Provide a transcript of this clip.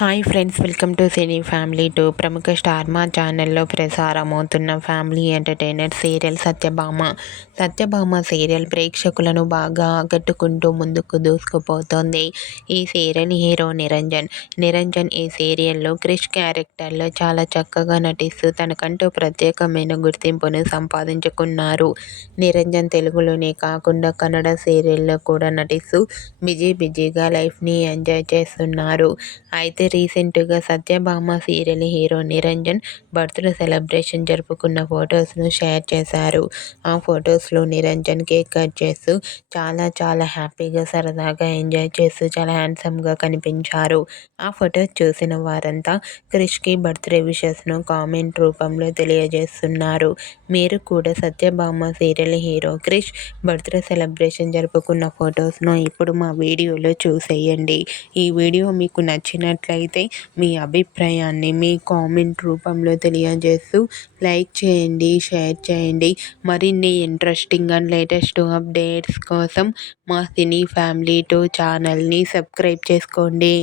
Hi friends, welcome to cine family two. ప్రముఖ star Maa ఛానల్లో ప్రసారమవుతున్న family entertainer serial Satyabhama serial ప్రేక్షకులను బాగా ఆకట్టుకుంటూ ముందుకు దూసుకుపోతోంది. ఈ సీరియల్ హీరో నిరంజన్ ఈ సీరియల్లో క్రిష్ క్యారెక్టర్లో చాలా చక్కగా నటిస్తూ తనకంటూ ప్రత్యేకమైన గుర్తింపును సంపాదించుకున్నారు. నిరంజన్ తెలుగులోనే కాకుండా కన్నడ సీరియల్లో కూడా నటిస్తూ బిజీగా లైఫ్ని ఎంజాయ్ చేస్తున్నారు. అయితే రీసెంట్గా Satyabhama serial hero Niranjan birthday celebration జరుపుకున్న ఫొటోస్ను షేర్ చేశారు. ఆ ఫొటోస్లో నిరంజన్ కేక్ కట్ చేస్తూ చాలా హ్యాపీగా, సరదాగా ఎంజాయ్ చేస్తూ చాలా హ్యాండ్సమ్గా కనిపించారు. ఆ ఫొటోస్ చూసిన వారంతా క్రిష్కి బర్త్డే విషెస్ను కామెంట్ రూపంలో తెలియజేస్తున్నారు. మీరు కూడా Satyabhama serial hero Krish birthday celebration జరుపుకున్న ఫొటోస్ను ఇప్పుడు మా వీడియోలో చూసేయండి. ఈ వీడియో మీకు నచ్చినట్లయితే మీ అభిప్రాయాన్ని మీ కామెంట్ రూపంలో తెలియజేస్తూ లైక్ చేయండి, షేర్ చేయండి. మరిన్ని ఇంట్రెస్టింగ్ అండ్ లేటెస్ట్ అప్డేట్స్ కోసం మా సినీ ఫ్యామిలీ 2 ఛానల్ని సబ్స్క్రైబ్ చేసుకోండి.